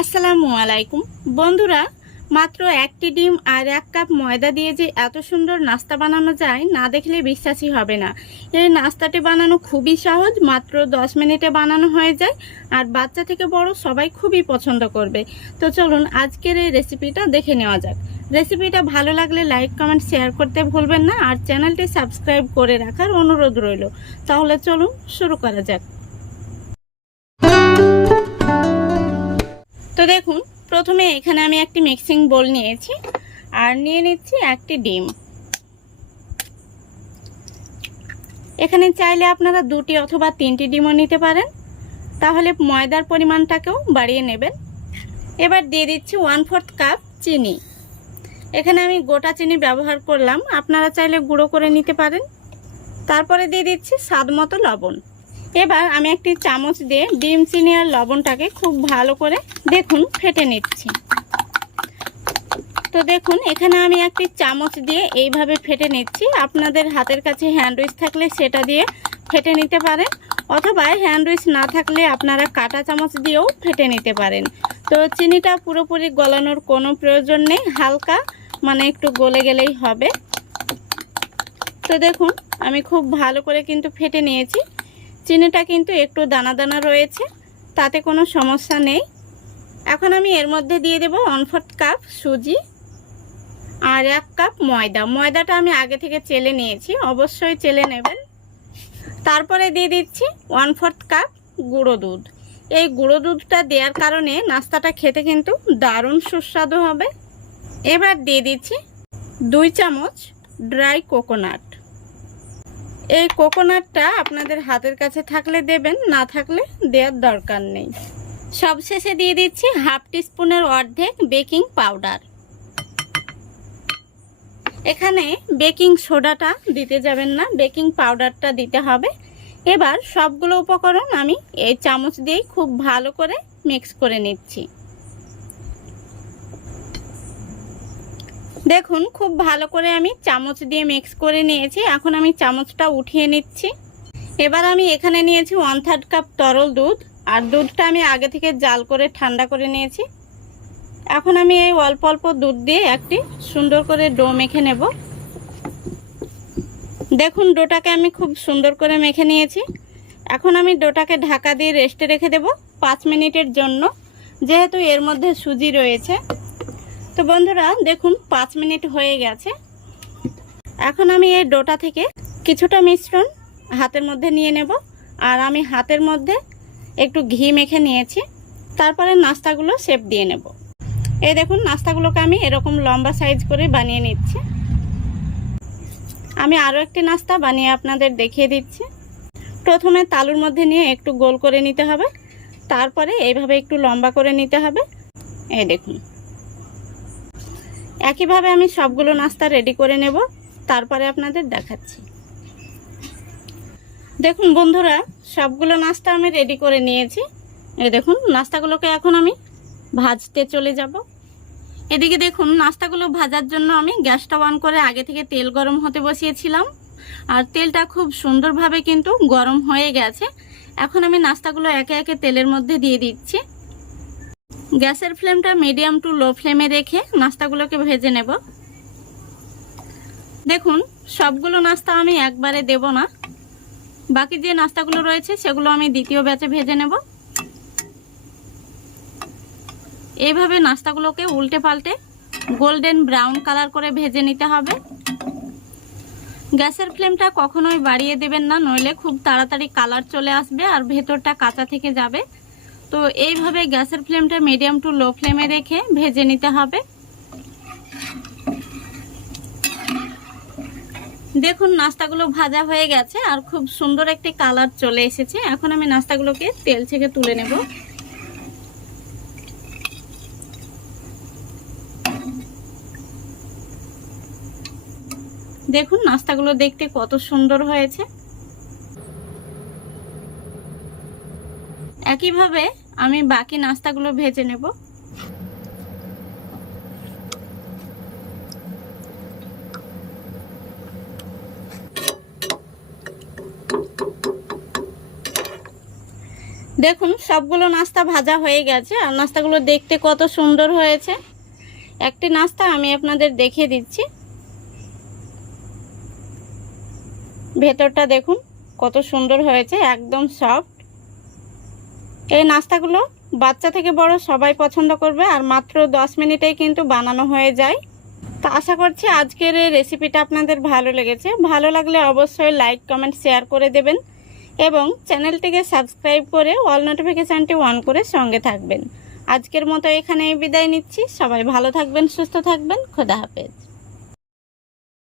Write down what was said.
আসসালামু আলাইকুম বন্ধুরা, মাত্র একটি ডিম আর 1 কাপ ময়দা দিয়ে যে এত সুন্দর নাস্তা বানানো যায় না দেখলে বিশ্বাসই হবে না। এই নাস্তাটি বানানো খুবই সহজ, মাত্র 10 মিনিটে বানানো হয়ে যায় আর বাচ্চা থেকে বড় সবাই খুবই পছন্দ করবে। তো চলুন আজকের এই রেসিপিটা দেখে নেওয়া যাক। রেসিপিটা ভালো লাগলে লাইক কমেন্ট শেয়ার করতে ভুলবেন না আর চ্যানেলটি সাবস্ক্রাইব করে রাখার অনুরোধ রইল। তাহলে চলুন শুরু করা যাক। তো দেখুন, প্রথমে এখানে আমি একটি মিক্সিং বোল নিয়েছি আর নিয়ে নিচ্ছি একটি ডিম। এখানে চাইলে আপনারা 2টি অথবা 3টি ডিমও নিতে পারেন, তাহলে ময়দার পরিমাণটাকেও বাড়িয়ে নেবেন। এবার দিয়ে দিচ্ছি 1/4 কাপ চিনি। এখানে আমি গোটা চিনি ব্যবহার করলাম, আপনারা চাইলে গুঁড়ো করে নিতে পারেন। তারপরে দিয়ে দিচ্ছি স্বাদ মতো লবণ। এবার আমি একটি চামচ দিয়ে ডিম, চিনি আর লবণটাকে খুব ভালো করে দেখুন ফেটে নিচ্ছি। তো দেখুন এখানে আমি একটি চামচ দিয়ে এইভাবে ফেটে নিচ্ছি। আপনাদের হাতের কাছে হ্যান্ড উইচ থাকলে সেটা দিয়ে ফেটে নিতে পারেন, অথবা হ্যান্ড উইচ না থাকলে আপনারা কাঁটা চামচ দিয়েও ফেটে নিতে পারেন। তো চিনিটা পুরোপুরি গলানোর কোনো প্রয়োজন নেই, হালকা একটু গলে গেলেই হবে। তো দেখুন আমি খুব ভালো করে কিন্তু ফেটে নিয়েছি। চিনিটা কিন্তু একটু দানা দানা রয়েছে, তাতে কোনো সমস্যা নেই। এখন আমি এর মধ্যে দিয়ে দেব 1/4 কাপ সুজি আর 1 কাপ ময়দা। ময়দাটা আমি আগে থেকে চেলে নিয়েছি, অবশ্যই চেলে নেবেন। তারপরে দিয়ে দিচ্ছি 1/4 কাপ গুঁড়ো দুধ। এই গুঁড়ো দুধটা দেওয়ার কারণে নাস্তাটা খেতে কিন্তু দারুণ সুস্বাদু হবে। এবার দিয়ে দিচ্ছি 2 চামচ ড্রাই কোকোনাট। এই কোকোনাটটা আপনাদের হাতের কাছে থাকলে দেবেন, না থাকলে দেওয়ার দরকার নেই। সবশেষে দিয়ে দিচ্ছি 1/2 টিস্পুনের অর্ধেক বেকিং পাউডার। এখানে বেকিং সোডাটা দিতে যাবেন না, বেকিং পাউডারটা দিতে হবে। এবার সবগুলো উপকরণ আমি এই চামচ দিয়েই খুব ভালো করে মিক্স করে নিচ্ছি। দেখুন খুব ভালো করে আমি চামচ দিয়ে মিক্স করে নিয়েছি। এখন আমি চামচটা উঠিয়ে নিচ্ছি। এবার আমি এখানে নিয়েছি 1/3 কাপ তরল দুধ, আর দুধটা আমি আগে থেকে জাল করে ঠান্ডা করে নিয়েছি। এখন আমি এই অল্প অল্প দুধ দিয়ে একটি সুন্দর করে ডো মেখে নেব। দেখুন ডোটাকে আমি খুব সুন্দর করে মেখে নিয়েছি। এখন আমি ডোটাকে ঢাকা দিয়ে রেস্টে রেখে দেব 5 মিনিটের জন্য, যেহেতু এর মধ্যে সুজি রয়েছে। তো বন্ধুরা দেখুন 5 মিনিট হয়ে গেছে। এখন আমি এই ডোটা থেকে কিছুটা মিশ্রণ হাতের মধ্যে নিয়ে নেব, আর আমি হাতের মধ্যে একটু ঘি মেখে নিয়েছি। তারপরে নাস্তাগুলো শেপ দিয়ে নেব। এই দেখুন নাস্তাগুলোকে আমি এরকম লম্বা সাইজ করে বানিয়ে নিচ্ছি। আমি আরও একটি নাস্তা বানিয়ে আপনাদের দেখিয়ে দিচ্ছি। প্রথমে তালুর মধ্যে নিয়ে একটু গোল করে নিতে হবে, তারপরে এইভাবে একটু লম্বা করে নিতে হবে। এই দেখুন একইভাবে আমি সবগুলো নাস্তা রেডি করে নেব, তারপরে আপনাদের দেখাচ্ছি। দেখুন বন্ধুরা সবগুলো নাস্তা আমি রেডি করে নিয়েছি। এই দেখুন নাস্তাগুলোকে এখন আমি ভাজতে চলে যাব। এদিকে দেখুন নাস্তাগুলো ভাজার জন্য আমি গ্যাসটা অন করে আগে থেকে তেল গরম হতে বসিয়েছিলাম, আর তেলটা খুব সুন্দরভাবে কিন্তু গরম হয়ে গেছে। এখন আমি নাস্তাগুলো একে একে তেলের মধ্যে দিয়ে দিচ্ছি। গ্যাসের ফ্লেমটা মিডিয়াম টু লো ফ্লেমে রেখে নাস্তাগুলোকে ভেজে নেব। দেখুন সবগুলো নাস্তা আমি একবারে দেব না, বাকি যে নাস্তাগুলো রয়েছে সেগুলো আমি দ্বিতীয় ব্যাচে ভেজে নেব। এইভাবে নাস্তাগুলোকে উল্টে পাল্টে গোল্ডেন ব্রাউন কালার করে ভেজে নিতে হবে। গ্যাসের ফ্লেমটা কখনোই বাড়িয়ে দেবেন না, নইলে খুব তাড়াতাড়ি কালার চলে আসবে আর ভেতরটা কাঁচা থেকে যাবে। তো এইভাবে গ্যাসের ফ্লেমটা মিডিয়াম টু লো ফ্লেমে রেখে ভেজে নিতে হবে। দেখুন নাস্তাগুলো ভাজা হয়ে গেছে আর খুব সুন্দর একটি কালার চলে এসেছে। এখন আমি নাস্তাগুলোকে তেল থেকে তুলে নেব। দেখুন নাস্তাগুলো দেখতে কত সুন্দর হয়েছে। একইভাবে আমি বাকি নাস্তাগুলো ভেজে নেব। দেখুন সবগুলো নাস্তা ভাজা হয়ে গেছে আর নাস্তাগুলো দেখতে কত সুন্দর হয়েছে। একটি নাস্তা আমি আপনাদের দেখিয়ে দিচ্ছি। ভেতরটা দেখুন কত সুন্দর হয়েছে, একদম সফট। এই নাস্তাগুলো বাচ্চা থেকে বড় সবাই পছন্দ করবে আর মাত্র 10 মিনিটেই কিন্তু বানানো হয়ে যায়। তো আশা করছি আজকের এই রেসিপিটা আপনাদের ভালো লেগেছে। ভালো লাগলে অবশ্যই লাইক কমেন্ট শেয়ার করে দেবেন এবং চ্যানেলটিকে সাবস্ক্রাইব করে অল নোটিফিকেশানটি অন করে সঙ্গে থাকবেন। আজকের মতো এখানেই বিদায় নিচ্ছি। সবাই ভালো থাকবেন, সুস্থ থাকবেন। খোদা হাফেজ।